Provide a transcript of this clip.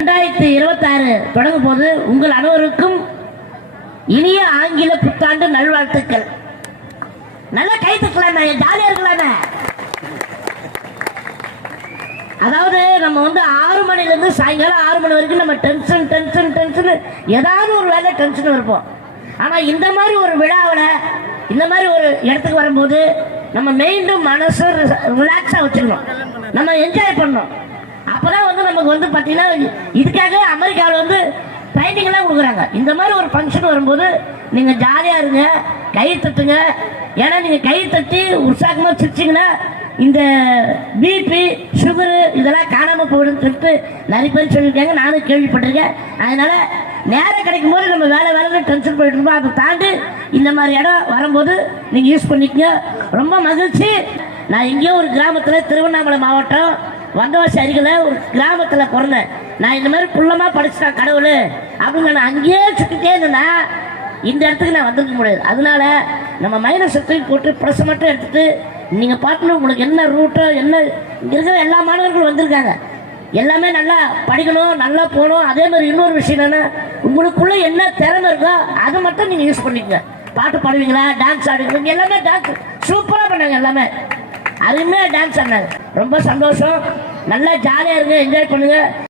2026 தொடங்கும் போது உங்கள் அனைவருக்கும் இனிய ஆங்கில புத்தாண்டு நல்வாழ்த்துக்கள். நல்லா கை தட்டலாமே, ஜாலியா இருக்கலாமே. அதாவது நம்ம 6 மணில இருந்து சாயங்காலம் 6 மணி வரைக்கும் நம்ம டென்ஷன் டென்ஷன் டென்ஷன் ஏதாவது ஒரு வேலை டென்ஷன் இருப்போம். ஆனா இந்த மாதிரி ஒரு விழாவில் இந்த மாதிரி ஒரு இடத்துக்கு வரும்போது நம்ம மெயின்டும் மனசு ரிலாக்ஸா வச்சுக்கணும், நம்ம என்ஜாய் பண்ணணும். அப்பதான் நமக்கு பாத்தீங்கன்னா இதுக்காக அமெரிக்காவில் ட்ரைனிங் எல்லாம் கொடுக்குறாங்க. இந்த மாதிரி ஒரு ஃபங்க்ஷன் வரும்போது நீங்க ஜாலியா இருங்க, கை தட்டுங்க. ஏன்னா நீங்க கை தட்டி உற்சாகமா சிரிச்சிங்கன்னா இந்த பிபி சுகரு இதெல்லாம் காணாம போயிடும் சொல்லிட்டு நிறைய பேர் சொல்லியிருக்காங்க, நானும் கேள்விப்பட்டிருக்கேன். அதனால நேரம் கிடைக்கும் போது நம்ம வேலை டென்ஷன் போயிட்டு இருப்போம். அதை தாண்டி இந்த மாதிரி இடம் வரும்போது நீங்க யூஸ் பண்ணிக்கங்க. ரொம்ப மகிழ்ச்சி. நான் எங்கேயோ ஒரு கிராமத்தில் திருவண்ணாமலை மாவட்டம் வந்தவாசி அருகில் ஒரு கிராமத்தில் பிறந்தேன். நான் இந்த மாதிரி குள்ளமா படிச்சுட்டேன் கடவுள் அப்படின்னு நான் அங்கேயே சுட்டிட்டே இருந்தேன்னா இந்த இடத்துக்கு நான் வந்திருக்க முடியாது. அதனால நம்ம மைனஸ் தூக்கி போட்டு ப்ளஸ் மட்டும் எடுத்துட்டு நீங்க பார்க்கணும் உங்களுக்கு என்ன ரூட்டோ என்ன இருக்கிற எல்லா மாணவர்களும் வந்திருக்காங்க. எல்லாமே நல்லா படிக்கணும், நல்லா போகணும். அதே மாதிரி இன்னொரு விஷயம் என்னன்னா உங்களுக்குள்ள என்ன திறமை இருக்கோ அதை மட்டும் நீங்க யூஸ் பண்ணிக்கங்க. பாட்டு பாடுவீங்களா, டான்ஸ் ஆடுவீங்க, எல்லாமே டான்ஸ் சூப்பரா பண்ணாங்க, எல்லாமே அருமையா டான்ஸ் ஆடினாங்க. ரொம்ப சந்தோஷம். நல்லா ஜாலியா இருங்க, என்ஜாய் பண்ணுங்க.